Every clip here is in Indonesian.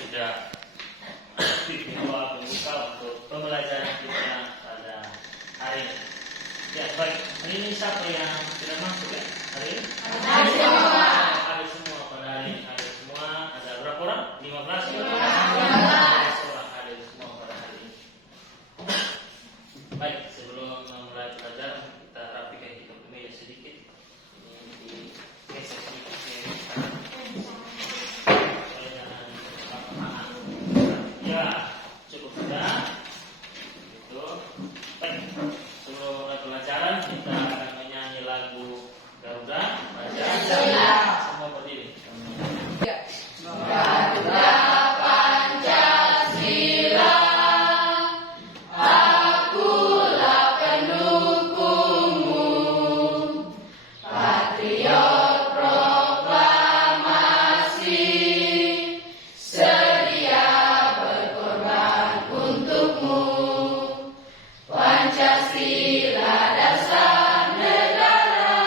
sudah bikin doa pembuka untuk pembelajaran kita pada hari ini. Ya, baik. Hari ini siapa yang tidak masuk ya? Hari ini? Hari semua pada hari ini. Hari semua ada berapa orang? 15 orang? 15 orang ada semua pada hari ini. Baik, sebelum memulai pelajaran kita rapikan kita punya sedikit. Ini di geser sedikit ya, cukup sudah. Itu. Baik. Sebelum mulai pelajaran kita akan menyanyi lagu Garuda. Baca. Semua berdiri. Ya. Garuda Pancasila, akulah pendukungmu, patriot proklamasi, sedia berkorban untukmu. Pancasila dasar negara,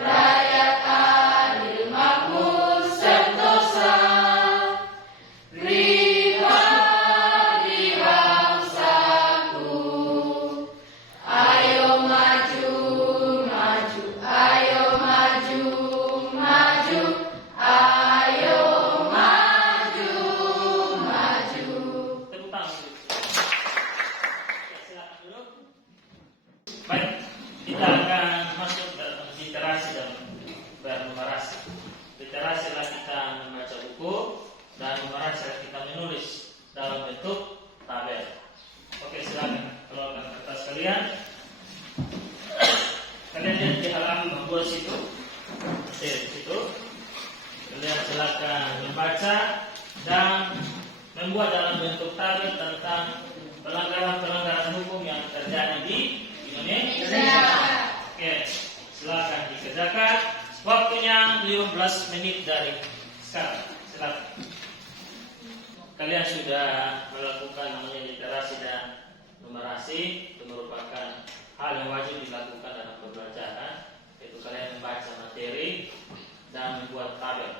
rakyat adil makmur sentosa, pribadi bangsaku. Ayo maju, maju, ayo maju, maju, ayo maju, maju. Tepuk tangan. Ya, silakan dulu. Baik, kita akan masuk dalam literasi dan bernumerasi. Literasi adalah kita membaca buku dan numerasi adalah kita menulis dalam bentuk tabel. Oke, silakan keluarkan kertas kalian. Kalian lihat di halaman 2 situ. Di situ. Kalian silakan membaca dan membuat dalam bentuk tabel tentang pelanggaran-pelanggaran hukum yang terjadi di Indonesia. Oke, silakan dikerjakan. Waktunya 15 menit dari sekarang. Silakan. Kalian sudah melakukan namanya literasi dan numerasi. Itu merupakan hal yang wajib dilakukan dalam pembelajaran. Yaitu kalian membaca materi dan membuat tabel.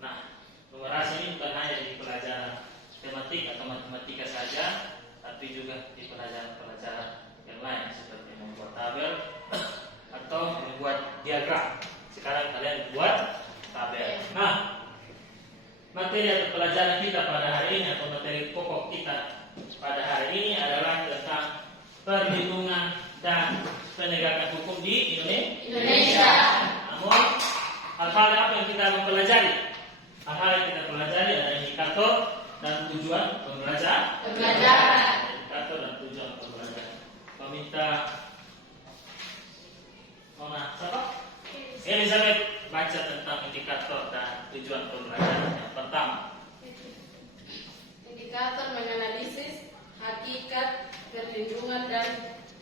Nah, numerasi ini bukan hanya di pelajaran tematik atau matematika saja, tapi juga di pelajaran-pelajaran yang lain seperti membuat tabel atau membuat diagram. Sekarang kalian buat tabel. Nah, materi atau pelajaran kita pada hari ini atau materi pokok kita pada hari ini adalah tentang perlindungan dan penegakan hukum di Indonesia. Namun, hal-hal apa yang kita mempelajari? Hal-hal yang kita pelajari adalah indikator dan tujuan pembelajaran. Indikator dan tujuan pembelajaran. Meminta Mona, siapa? Elizabeth baca tentang indikator dan tujuan pembelajaran. Yang pertama, Indikator menganalisis hakikat perlindungan dan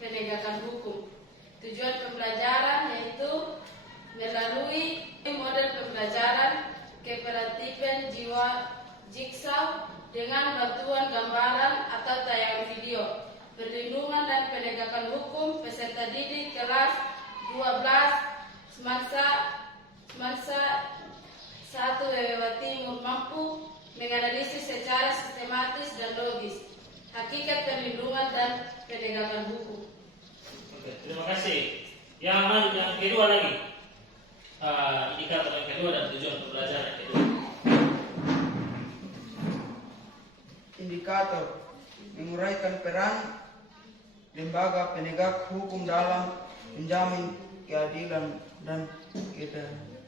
penegakan hukum. Tujuan pembelajaran yaitu melalui model pembelajaran keperhatian jiwa jigsaw dengan bantuan gambaran atau tayangan video. Perlindungan dan penegakan hukum peserta didik kelas 12 semasa 1 Jawa Timur mampu menganalisis secara sistematis dan logis hakikat perlindungan dan penegakan hukum. oke, terima kasih. Yang kedua lagi, indikator yang kedua dan tujuan pembelajaran yang kedua. Indikator menguraikan peran lembaga penegak hukum dalam menjamin keadilan dan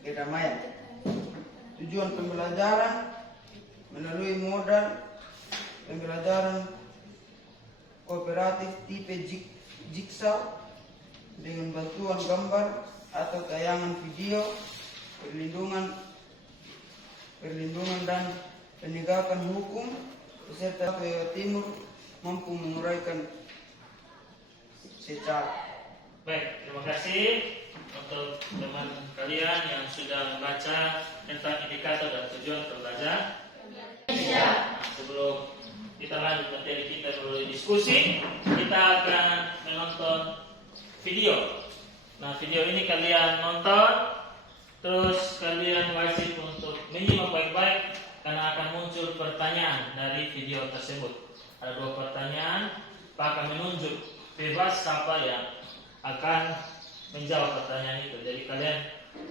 kedamaian. Tujuan pembelajaran melalui modal pembelajaran kooperatif tipe jigsaw dengan bantuan gambar atau tayangan video, perlindungan dan penegakan hukum peserta Jawa Timur mampu menguraikan secara. Baik, terima kasih untuk teman kalian yang sudah membaca tentang indikator dan tujuan pembelajaran. Nah, sebelum kita lanjut materi kita melalui diskusi, kita akan menonton video. Nah, video ini kalian nonton, terus kalian wajib untuk menyimak baik-baik karena akan muncul muncul pertanyaan dari video tersebut. Ada 2 pertanyaan, Pak akan menunjuk bebas siapa yang akan menjawab pertanyaan itu. Jadi kalian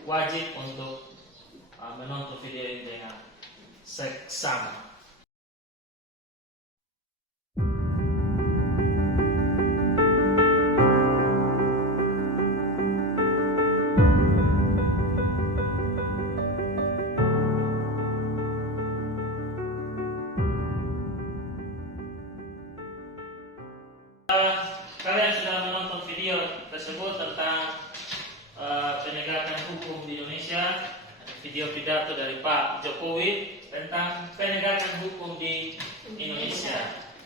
wajib untuk menonton video ini dengan seksama. Kalian sudah menonton video tersebut tentang penegakan hukum di Indonesia, video pidato dari Pak Jokowi tentang penegakan hukum di Indonesia.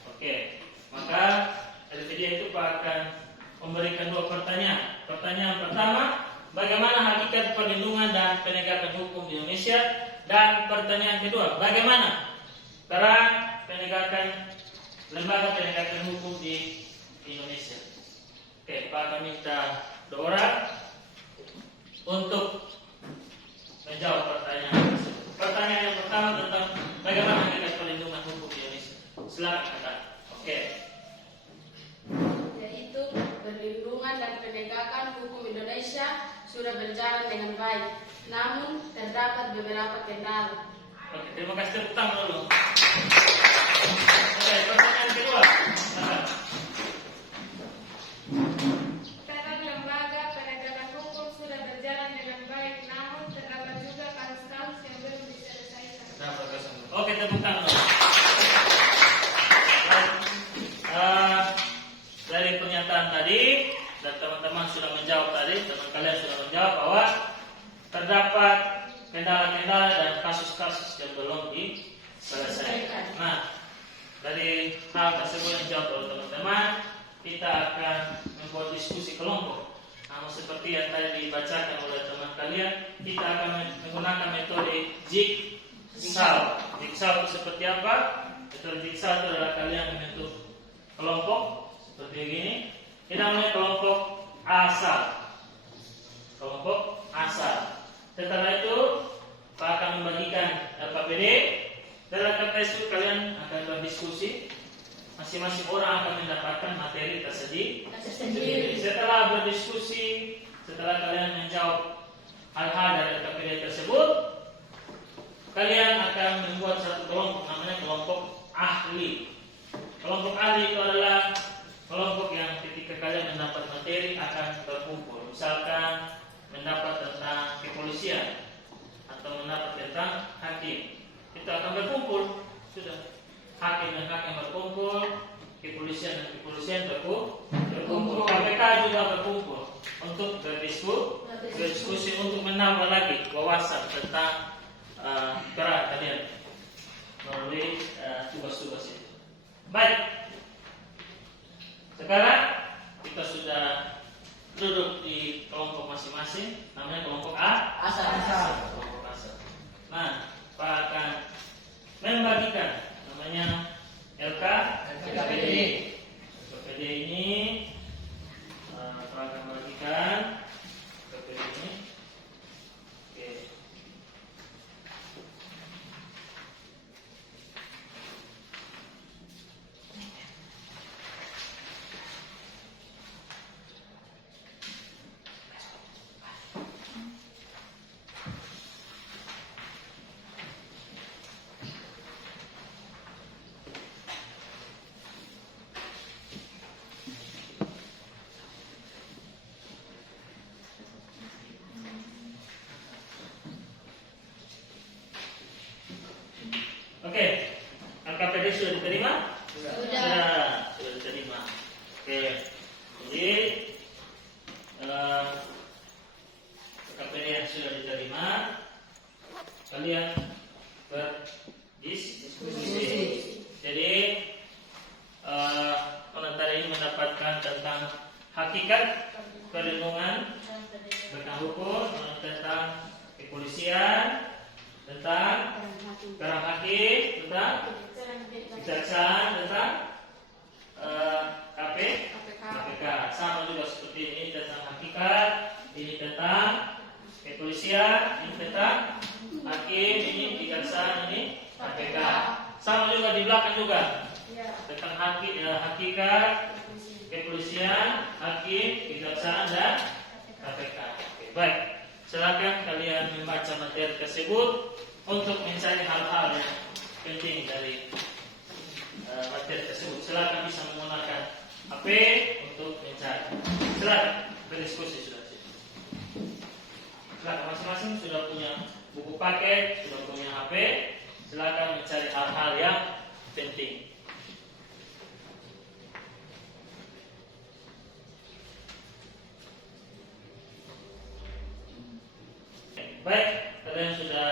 Oke, maka dari video itu Pak akan memberikan 2 pertanyaan. Pertanyaan pertama, bagaimana hakikat perlindungan dan penegakan hukum di Indonesia? Dan pertanyaan kedua, bagaimana peran penegakan lembaga penegakan hukum di Indonesia? Oke, Pak akan minta 2 orang untuk menjawab pertanyaan tersebut. Pertanyaan yang pertama tentang bagaimana hakikat perlindungan hukum di Indonesia. Silakan Kak. Oke. Yaitu perlindungan dan penegakan hukum Indonesia sudah berjalan dengan baik, namun terdapat beberapa kendala. Oke, terima kasih, tepuk tangan dulu. Oke, pertanyaan kedua. Silakan. Terhadap lembaga penegakan hukum sudah berjalan dengan baik, namun terdapat juga kasus-kasus yang belum diselesaikan. Oke, tepuk tangan dulu. Dari pernyataan tadi dan teman-teman sudah menjawab tadi, teman kalian sudah menjawab bahwa terdapat kendala-kendala dan kasus-kasus yang belum diselesaikan. Nah, dari hal tersebut yang dijawab oleh teman-teman, kita akan membuat diskusi kelompok. Namun seperti yang tadi dibacakan oleh teman kalian, kita akan menggunakan metode jigsaw. Jigsaw itu seperti apa? Metode jigsaw itu adalah kalian membentuk kelompok seperti ini. Ini namanya kelompok asal. Kelompok asal. Setelah itu, Pak akan membagikan LKPD. Dalam LKPD itu kalian akan berdiskusi. Masing-masing orang akan mendapatkan materi tersendiri. Setelah berdiskusi, setelah kalian menjawab hal-hal dari LKPD tersebut, kalian akan membuat satu kelompok, namanya kelompok ahli. Kelompok ahli itu adalah kelompok yang ketika kalian mendapat materi akan berkumpul. Misalkan mendapat tentang kepolisian atau mendapat tentang hakim, itu akan berkumpul. Sudah, hakim dan hakim berkumpul, kepolisian dan kepolisian berkumpul, KPK juga berkumpul untuk berdiskusi untuk menambah lagi wawasan tentang peran kalian melalui tugas-tugas itu. Baik, sekarang kita sudah duduk di kelompok masing-masing, namanya kelompok asal. Kelompok asal. Nah, Pak akan membagikan namanya LKPD. LKPD ini Pak akan membagikan LKPD ini. Oke. Oke, LKPD sudah diterima? Sudah diterima. Oke, jadi LKPD yang sudah diterima, kalian berdiskusi. Jadi pengantar ini mendapatkan tentang hakikat perlindungan tentang hukum, tentang kepolisian, tentang peran hakim, tentang kejaksaan, tentang KPK. Sama juga seperti ini tentang hakikat, ini tentang kepolisian, ini tentang hakim, ini kejaksaan, ini KPK. juga di belakang juga Ya. tentang hakikat, kepolisian, hakim, kejaksaan dan KPK. Oke, baik. Silakan kalian membaca materi tersebut untuk mencari hal-hal yang penting dari materi tersebut. Silakan bisa menggunakan HP untuk mencari. Silakan berdiskusi sudah. Silakan masing-masing sudah punya buku paket, sudah punya HP. Silakan mencari hal-hal yang penting. Baik, kalian sudah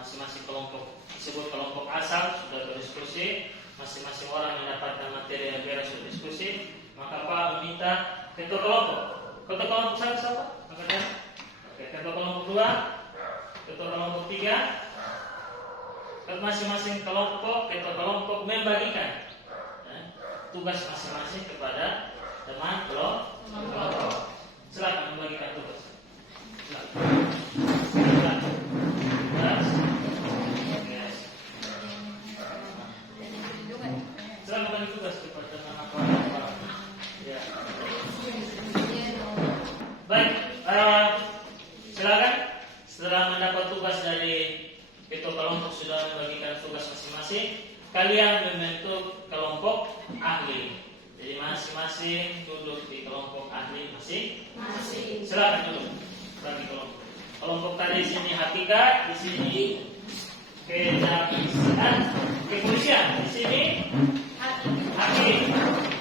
masing-masing kelompok disebut kelompok asal sudah berdiskusi, masing-masing orang mendapatkan materi yang beres sudah diskusi. Maka Pak meminta ketua kelompok satu siapa? Angkat. Oke, ketua kelompok 2, ketua kelompok 3, masing-masing kelompok, ketua kelompok membagikan tugas masing-masing kepada teman kelompok. Silakan membagikan tugas. Silakan bagi tugas kepada teman apa? Ya. Baik, silakan. Setelah mendapat tugas dari ketua kelompok sudah membagikan tugas masing-masing, kalian membentuk kelompok ahli. Jadi masing-masing duduk di kelompok ahli masing-masing. Silakan duduk bagi kelompok. Kelompok tadi di sini hakikat, di sini kejaksaan, kepolisian, di sini hakim.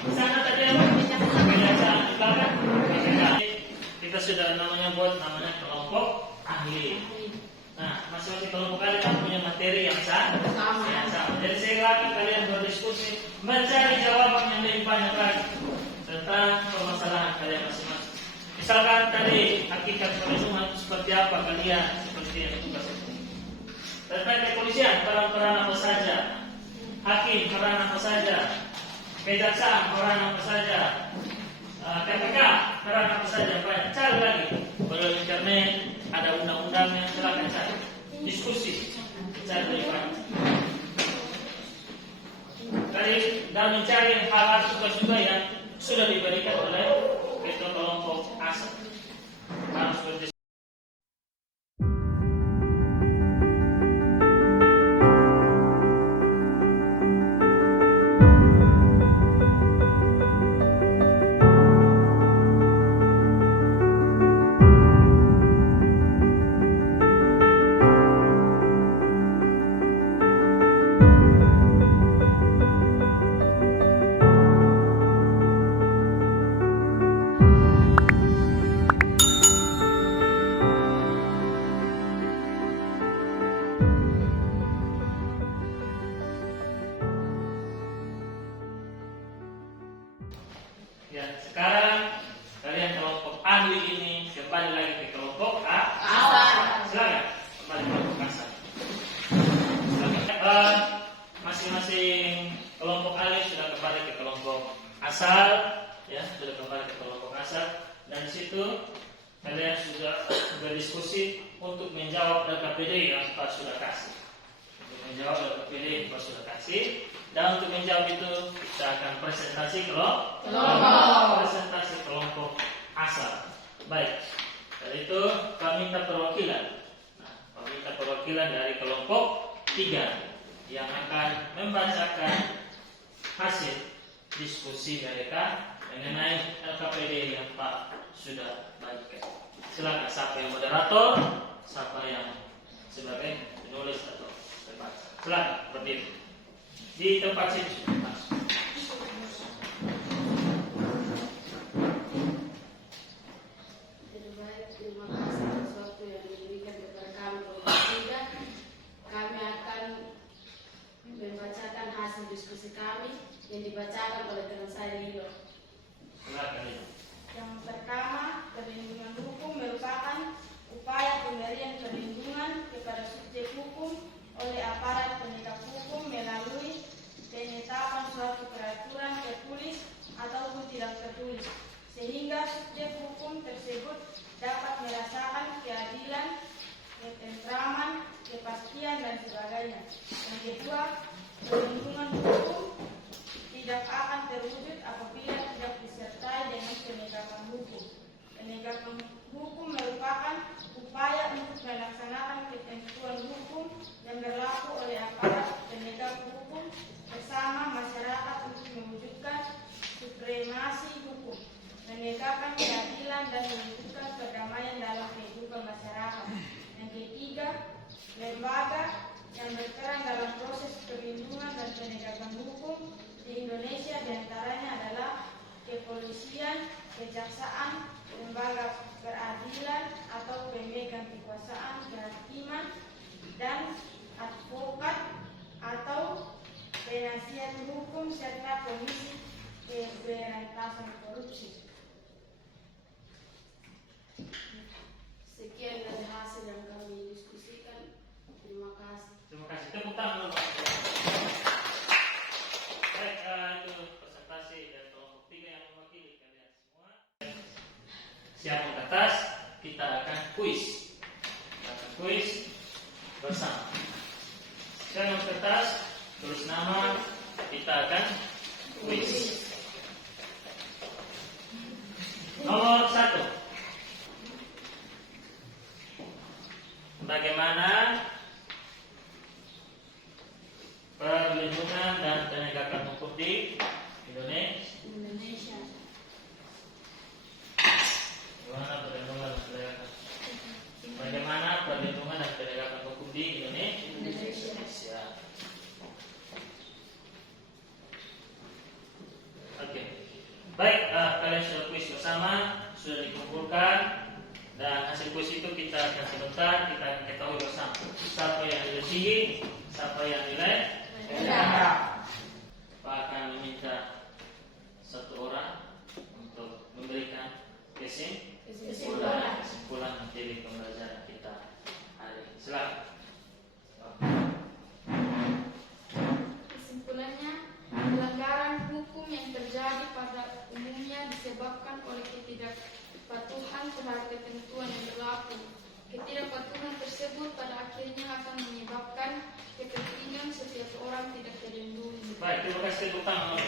Di sana tadi apa? Kejaksaan, di belakang KPK. Kita sudah buat namanya kelompok ahli. Nah, masing-masing kelompok kalian punya materi yang sama. Jadi saya silakan kalian berdiskusi, mencari jawaban yang lebih banyak lagi tentang permasalahan kalian masing-masing. Misalkan tadi hakikat perlindungan seperti apa kalian seperti yang tugas itu. Tentang kepolisian peran-peran apa saja, hakim peran apa saja, kejaksaan peran apa saja, KPK peran apa saja. Banyak cari lagi. Kalau internet ada undang-undangnya, silakan cari. Diskusi, cari lebih banyak. Tadi dan mencari hal-hal tugas juga yang sudah diberikan oleh ketua kelompok asal. Harus berdiskusi. Ya, sekarang kalian kelompok ahli ini kembali lagi ke kelompok asal. Silakan kembali ke kelompok asal. Silakan. Masing-masing kelompok ahli sudah kembali ke kelompok asal, ya, sudah kembali ke kelompok asal. Dan di situ kalian sudah berdiskusi untuk menjawab LKPD yang Pak sudah kasih. Untuk menjawab LKPD yang Pak sudah kasih. Dan untuk menjawab itu kita akan presentasi presentasi kelompok asal. Baik. Dari itu kami minta perwakilan. Nah, kami minta perwakilan dari kelompok 3 yang akan membacakan hasil diskusi mereka mengenai LKPD yang Pak sudah bagikan. Silakan siapa yang moderator, siapa yang sebagai penulis atau pembaca. Silakan berdiri di tempat sini. Terima kasih atas waktu yang diberikan kepada kami kelompok 3. Kami akan membacakan hasil diskusi kami yang dibacakan oleh teman saya Lilo. Silakan. Yang pertama, perlindungan hukum merupakan upaya pemberian perlindungan kepada subjek hukum oleh aparat penegak hukum melalui penetapan suatu peraturan tertulis ataupun tidak tertulis, sehingga subjek hukum tersebut dapat merasakan keadilan, ketentraman, kepastian, dan sebagainya. Yang kedua, perlindungan hukum tidak akan terwujud apabila tidak disertai dengan penegakan hukum. Penegakan hukum merupakan upaya untuk melaksanakan ketentuan hukum yang berlaku oleh aparat penegak hukum bersama masyarakat untuk mewujudkan supremasi hukum, menegakkan keadilan, dan mewujudkan perdamaian dalam kehidupan masyarakat. Yang ketiga, lembaga yang berperan dalam proses perlindungan dan penegakan hukum di Indonesia diantaranya adalah kepolisian, kejaksaan, lembaga peradilan atau pemegang kekuasaan kehakiman, dan advokat atau penasihat hukum, serta komisi pemberantasan korupsi. Sekian dari hasil yang kami diskusikan. Terima kasih. Terima kasih. Tepuk tangan dulu. Baik, itu presentasi dari kelompok 3 yang mewakili kalian semua. Siap ke atas, kita akan kuis. Bersama. Siap ke atas, tulis nama, kita akan kuis. Nomor 1. Bagaimana perlindungan dan penegakan hukum di Indonesia? Bagaimana perlindungan dan penegakan hukum di Indonesia? Oke. Baik, kalian sudah kuis bersama, sudah dikumpulkan, dan hasil kuis itu kita akan sebentar kita akan ketahui bersama. Siapa yang nilai tinggi, siapa yang nilai rendah. Pak akan meminta satu orang untuk memberikan kesimpulan materi pembelajaran kita hari ini. Silakan. Kesimpulannya, pelanggaran hukum yang terjadi pada umumnya disebabkan oleh ketidakpatuhan terhadap ketentuan yang berlaku. Ketidakpatuhan tersebut pada akhirnya akan menyebabkan kepentingan setiap orang tidak terlindungi. Baik, terima kasih tepuk tangan.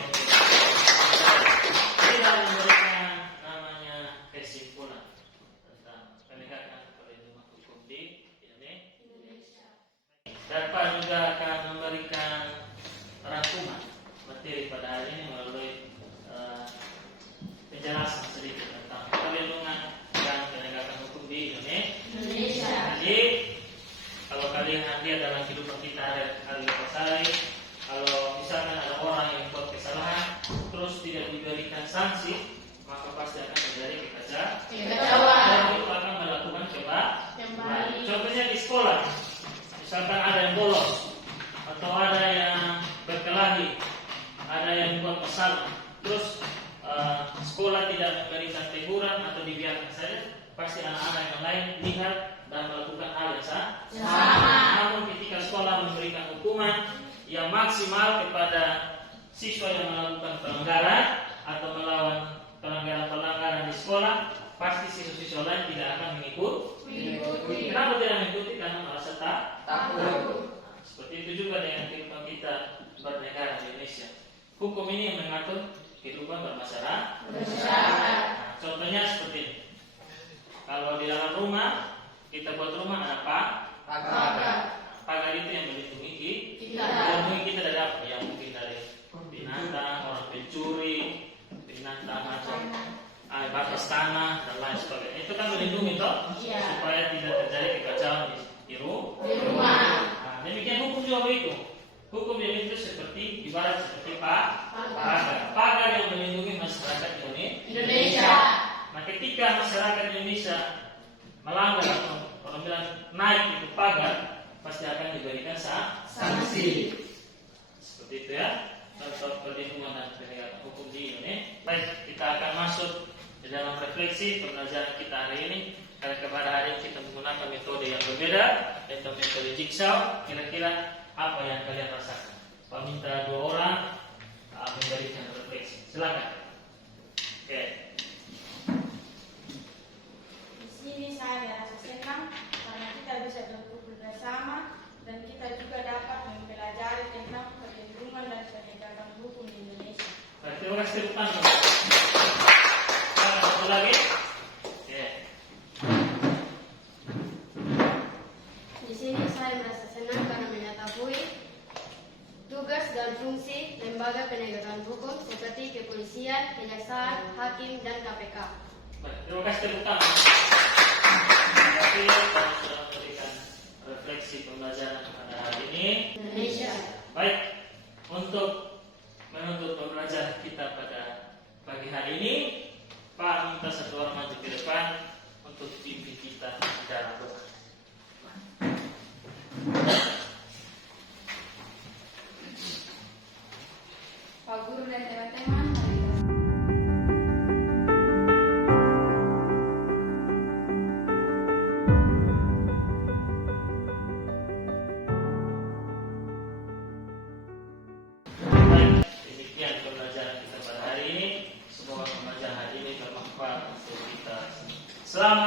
Kita memberikan namanya kesimpulan tentang penegakan perlindungan hukum di Indonesia. Dan Pak juga akan memberikan rangkuman materi pada hari ini melalui penjelasan sedikit tentang perlindungan dan penegakan hukum di Indonesia. Jadi kalau kalian lihat dalam kehidupan kita hari-hari, kalau misalkan ada orang yang buat kesalahan terus tidak diberikan sanksi, maka pasti akan terjadi kekacauan. Dan itu akan melakukan kembali. Contohnya di sekolah, misalkan ada yang bolos atau ada yang berkelahi, ada yang buat kesalahan, terus sekolah tidak memberikan teguran atau dibiarkan saja, pasti anak-anak yang lain lihat dan melakukan hal yang sama. Namun ketika sekolah memberikan hukuman yang maksimal kepada siswa yang melakukan pelanggaran atau melawan pelanggaran di sekolah, pasti siswa-siswa lain tidak akan mengikuti. Kenapa tidak mengikuti? Karena merasa takut. Seperti itu juga dengan kehidupan kita bernegara di Indonesia. Hukum ini yang mengatur kehidupan bermasyarakat. Contohnya seperti ini. Kalau di dalam rumah, kita buat rumah ada pagar. Pagar itu yang melindungi kita dari apa? Yang mungkin dari binatang, orang pencuri, binatang macam batas tanah dan lain sebagainya. Itu kan melindungi supaya tidak terjadi kekacauan di rumah. Demikian hukum juga begitu. Hukum yang itu seperti ibarat seperti pagar yang melindungi masyarakat Indonesia. Nah, ketika masyarakat Indonesia melanggar atau orang bilang naik itu pagar, pasti akan diberikan sanksi. Seperti itu ya. Contoh perlindungan dan penegakan hukum di Indonesia. Baik, kita akan masuk di dalam refleksi pembelajaran kita hari ini. Karena kepada hari ini kita menggunakan metode yang berbeda, yaitu metode jigsaw. Kira-kira apa yang kalian rasakan? Pak minta 2 orang memberikan refleksi. Silakan. Oke. Di sini saya merasa senang karena kita bisa berkumpul bersama, dan kita juga dapat mempelajari tentang perlindungan dan penegakan hukum di Indonesia. Baik, terima kasih tepuk tangan. Satu lagi. Oke. Di sini saya merasa senang karena mengetahui tugas dan fungsi lembaga penegakan hukum seperti kepolisian, kejaksaan, hakim, dan KPK. Baik, terima kasih tepuk tangan. Terima kasih telah sudah memberikan refleksi pembelajaran pada hari ini. Indonesia. Baik, untuk menutup pembelajaran kita pada pagi hari ini, Pak minta satu orang maju ke depan untuk pimpin kita dalam doa. Pak Guru dan teman-teman, Baik, demikian pembelajaran kita pada hari ini. Semoga pembelajaran hari ini bermanfaat untuk kita. Selamat